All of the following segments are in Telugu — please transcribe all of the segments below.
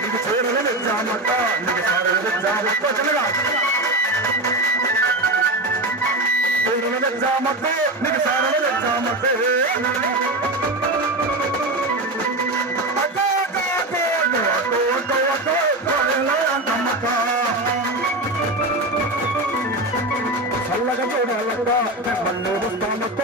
నీకు చీరలు తెచ్చామక్క నీకు సారలు తెచ్చామక్క చిన్నగా చీరలు తెచ్చామక్క నీకు సారలు తెచ్చామక్క చల్లగా చూడాలక్క మళ్ళీ వస్తామక్క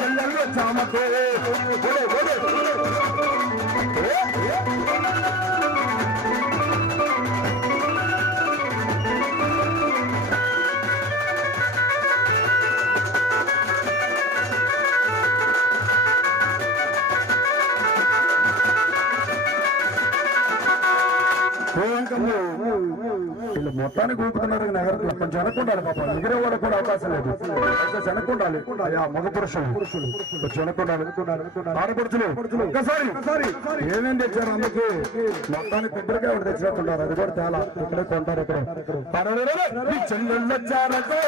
చెల్లెలు వచ్చామక్క వీళ్ళు మొత్తానికి ఊపుతున్నారు నగరం కొంచెం వెనక్కుండాలి పాప ఎగిరేవాడు కూడా అవకాశం లేదు వెనక్కుండాలి అయ్యా మగ పురుషులు వెనక్కుండాలి ఆడపడుచులు ఒక్కసారి ఏమేం తెచ్చారు అందుకు మొత్తానికి కొబ్బరికాయ ఒకటి తెచ్చినట్టున్నారు అది కూడా చాలా ఇక్కడే కొంటారు ఇక్కడ చెల్లెళ్ళు వచ్చారతో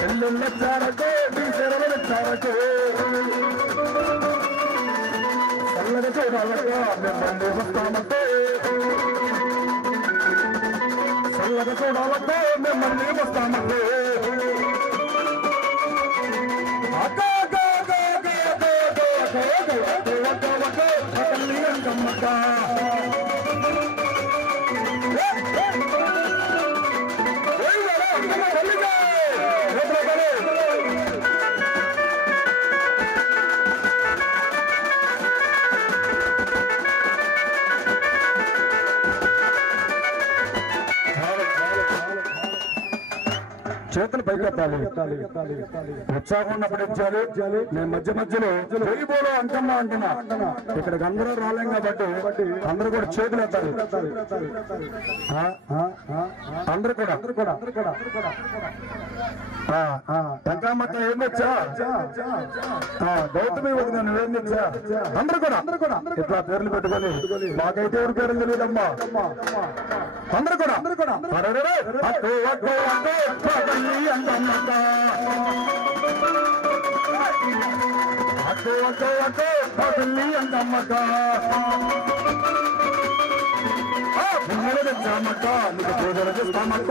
చెల్లెళ్ళు వచ్చారతో మీ చెరలు వచ్చారతో చల్లగా చూడాలక్క మేము వస్తామంటే చల్లగా చూడాలక్క మిమ్మల్ని వస్తామంటే అంకమ్మక్క చేతులు పైకెత్తాలి ఉత్సాహం ఉన్నప్పుడు ఇచ్చాలి నేను మధ్యలో వెళ్ళిపోలో అంకమ్మ అంటున్నా ఇక్కడికి అందరూ రాలేం కాబట్టి అందరూ కూడా చేతులు ఎత్తాలి అందరూ కూడా అంకమ్మక్క ఏం తెచ్చా గౌతమి వదిన నువ్వేం తెచ్చా అందరూ కూడా ఇట్లా పేర్లు పెట్టుకొని మాకైతే ఎవరి పేరు తెలియదమ్మా అందరూ కూడా అంకమ్మక్క అంకమ్మక్క తెచ్చామక్క నీకు పూజలు చేస్తామక్క